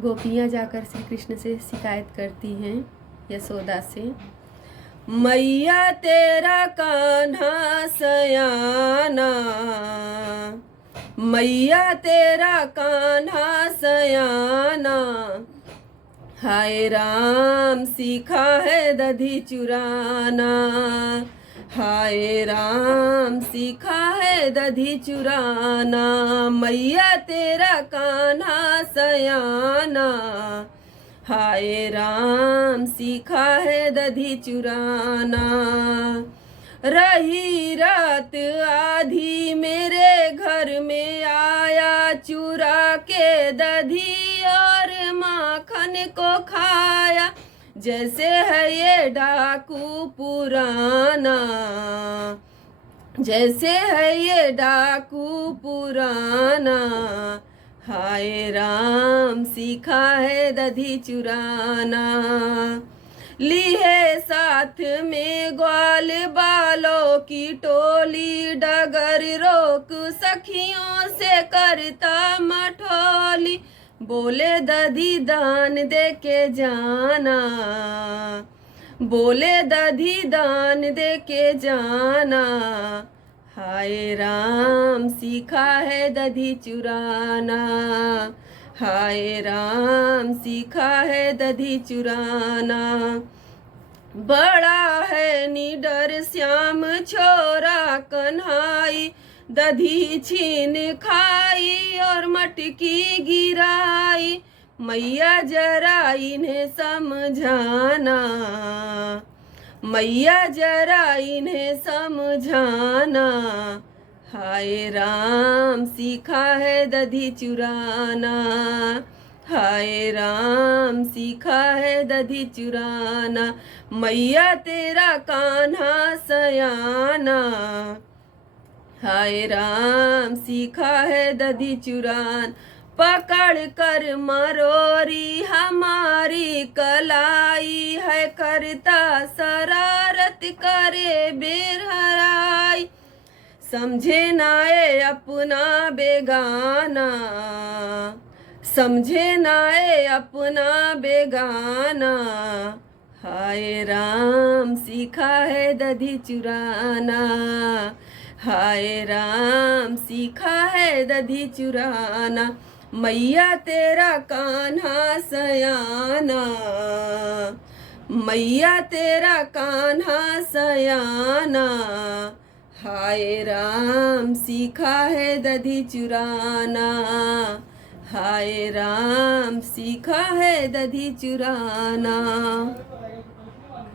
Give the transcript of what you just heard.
गोपियाँ जाकर श्री कृष्ण से शिकायत करती हैं यशोदा से, मैया तेरा कान्हा सयाना, मैया तेरा कान्हा सयाना, हाय राम सीखा है दधी चुराना, हाय राम सीखा है दधी चुराना, मैया तेरा कान्हा सयाना, हाय राम सीखा है दधी चुराना। रही रात आधी मेरे घर में आया चुरा के दधी और माखन को खाया, जैसे है ये डाकू पुराना, जैसे है ये डाकू पुराना, हाय राम सीखा है दधी चुराना। ली है साथ में ग्वाल बालों की टोली, डगर रोक सखियों से करता मठोली, बोले दधी दान दे के जाना, बोले दधी दान दे के जाना, हाय राम सीखा है दधी चुराना, हाय राम सीखा है दधी चुराना। बड़ा है निडर श्याम छोरा कन्हाई, दधी छीन खाई और मटकी गिराई, मैया जरा इन्हें समझाना, मैया जरा इन्हें समझाना, हाय राम सीखा है दधी चुराना, हाय राम सीखा है दधी चुराना, मैया तेरा कान्हा सयाना, हाय राम सीखा है दधी चुरान। पकड़ कर मरोरी हमारी कलाई है, करता शरारत करे बेरहराई, समझे नाए अपना बेगाना, समझे नाए अपना बेगाना, हाय राम सीखा है दधी चुराना, हाय राम सीखा है दधी चुराना, मैया तेरा कान्हा सयाना, मैया तेरा कान्हा सयाना, हाय राम सीखा है दधी चुराना, हाय राम सीखा है दधी चुराना।